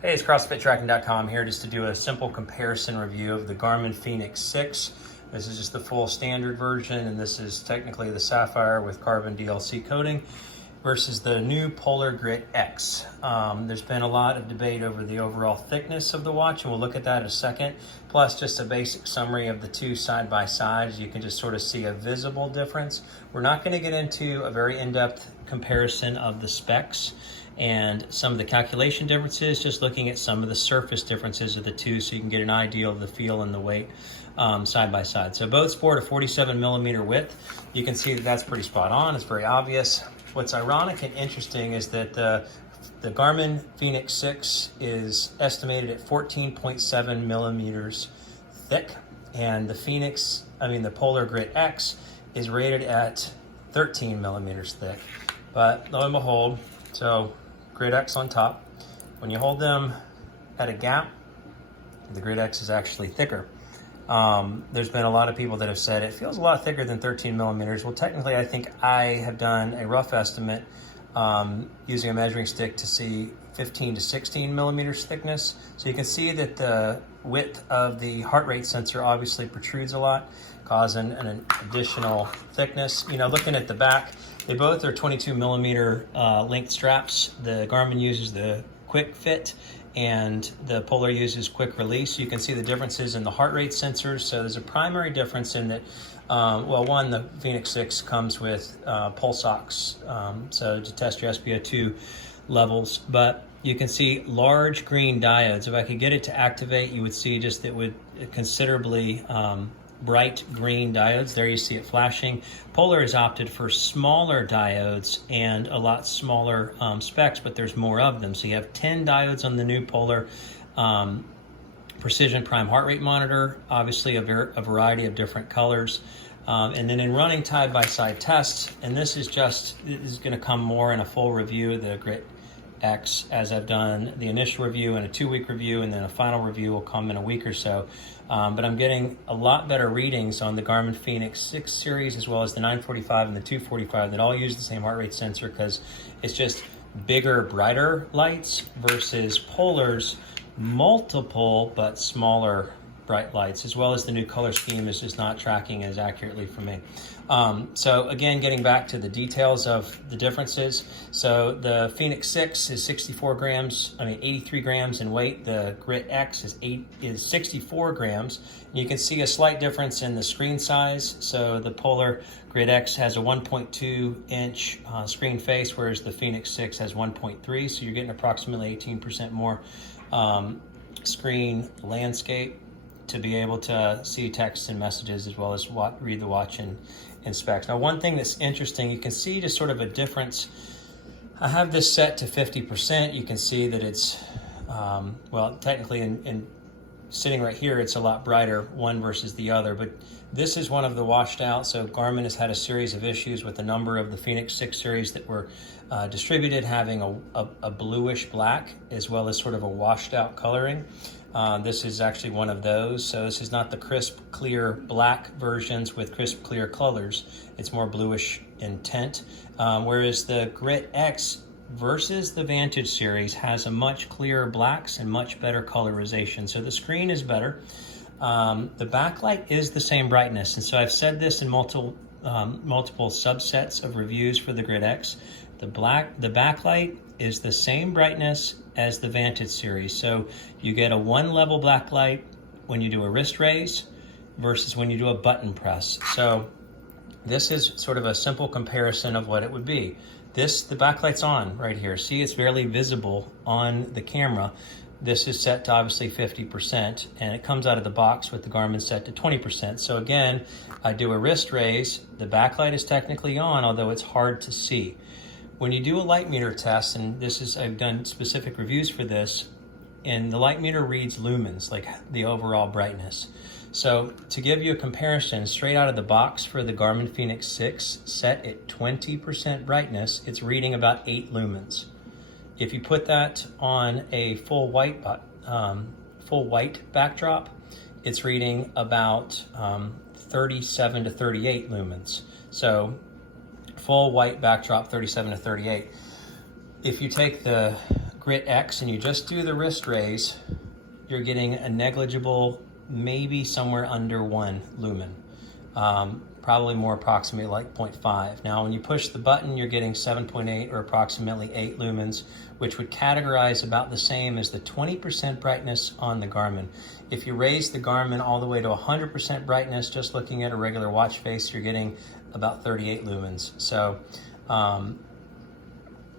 Hey, it's CrossFitTracking.com here just to do a simple comparison review of the Garmin Fenix 6. This is just the full standard version, and this is technically the Sapphire with carbon DLC coating versus the new Polar Grit X. There's been a lot of debate over the overall thickness of the watch, and we'll look at that in a second. Plus, just a basic summary of the two side by side. You can just sort of see a visible difference. We're not going to get into a very in-depth comparison of the specs and some of the calculation differences, just looking at some of the surface differences of the two so you can get an idea of the feel and the weight side by side. So both sport a 47 millimeter width. You can see that that's pretty spot on. It's very obvious. What's ironic and interesting is that the Garmin Fenix 6 is estimated at 14.7 millimeters thick, and the Polar Grit X is rated at 13 millimeters thick. But lo and behold, so Grit X on top, when you hold them at a gap, the Grit X is actually thicker. There's been a lot of people that have said it feels a lot thicker than 13 millimeters. Well, technically, I think I have done a rough estimate using a measuring stick to see 15 to 16 millimeters thickness. So you can see that the width of the heart rate sensor obviously protrudes a lot, causing an additional thickness. You know, looking at the back, they both are 22 millimeter length straps. The Garmin uses the Quick Fit and the Polar uses Quick Release. You can see the differences in the heart rate sensors. So there's a primary difference in that, one, the Fenix 6 comes with pulse ox, so to test your SpO2 levels, but you can see large green diodes. If I could get it to activate, you would see just it would considerably bright green diodes. There you see it flashing. Polar has opted for smaller diodes and a lot smaller specs, but there's more of them. So you have 10 diodes on the new Polar Precision Prime heart rate monitor, obviously a variety of different colors. And then in running side-by-side tests, and this is going to come more in a full review of the Grit X, as I've done the initial review and a 2-week review, and then a final review will come in a week or so. But I'm getting a lot better readings on the Garmin Fenix 6 series as well as the 945 and the 245 that all use the same heart rate sensor, because it's just bigger, brighter lights versus Polar's multiple but smaller bright lights, as well as the new color scheme is just not tracking as accurately for me. So again, getting back to the details of the differences. So the Fenix 6 is 83 grams in weight. The Grit X is 64 grams. And you can see a slight difference in the screen size. So the Polar Grit X has a 1.2 inch screen face, whereas the Fenix 6 has 1.3. So you're getting approximately 18% more screen landscape to be able to see text and messages as well as read the watch and specs. Now, one thing that's interesting, you can see just sort of a difference. I have this set to 50%. You can see that it's, technically in sitting right here, it's a lot brighter, one versus the other, but this is one of the washed out. So Garmin has had a series of issues with a number of the Fenix 6 series that were distributed having a bluish black as well as sort of a washed out coloring. This is actually one of those. So this is not the crisp, clear black versions with crisp, clear colors. It's more bluish in tint. Whereas the Grit X versus the Vantage series has a much clearer blacks and much better colorization. So the screen is better. The backlight is the same brightness. And so I've said this in multiple subsets of reviews for the Grit X. The backlight is the same brightness as the Vantage series. So you get a 1-level backlight when you do a wrist raise versus when you do a button press. So this is sort of a simple comparison of what it would be. The backlight's on right here. See, it's barely visible on the camera. This is set to obviously 50%, and it comes out of the box with the Garmin set to 20%. So again, I do a wrist raise, the backlight is technically on, although it's hard to see. When you do a light meter test, and I've done specific reviews for this, and the light meter reads lumens, like the overall brightness. So to give you a comparison, straight out of the box for the Garmin Fenix 6, set at 20% brightness, it's reading about 8 lumens. If you put that on a full white backdrop, it's reading about 37 to 38 lumens. So full white backdrop, 37 to 38. If you take the Grit X and you just do the wrist raise, you're getting a negligible, maybe somewhere under 1 lumen. Probably more approximately like 0.5. Now, when you push the button, you're getting 7.8 or approximately 8 lumens, which would categorize about the same as the 20% brightness on the Garmin. If you raise the Garmin all the way to 100% brightness, just looking at a regular watch face, you're getting about 38 lumens. So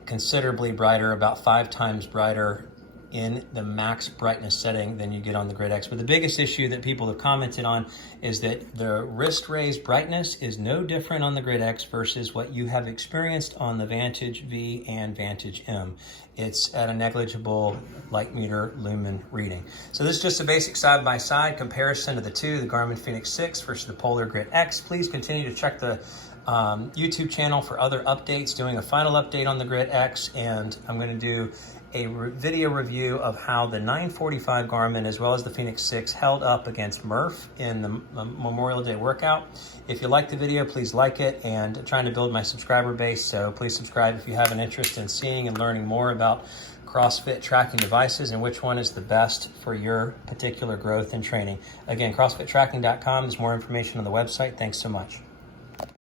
considerably brighter, about 5 times brighter in the max brightness setting than you get on the Grit X. But the biggest issue that people have commented on is that the wrist raised brightness is no different on the Grit X versus what you have experienced on the Vantage V and Vantage M. It's at a negligible light meter lumen reading. So this is just a basic side-by-side comparison of the two, the Garmin Fenix 6 versus the Polar Grit X. Please continue to check the YouTube channel for other updates, doing a final update on the Grit X, and I'm going to do a video review of how the 945 Garmin as well as the Fenix 6 held up against Murph in the Memorial Day workout. If you like the video, please like it, and I'm trying to build my subscriber base, so please subscribe if you have an interest in seeing and learning more about CrossFit tracking devices and which one is the best for your particular growth and training. Again, CrossFitTracking.com. There's more information on the website. Thanks so much.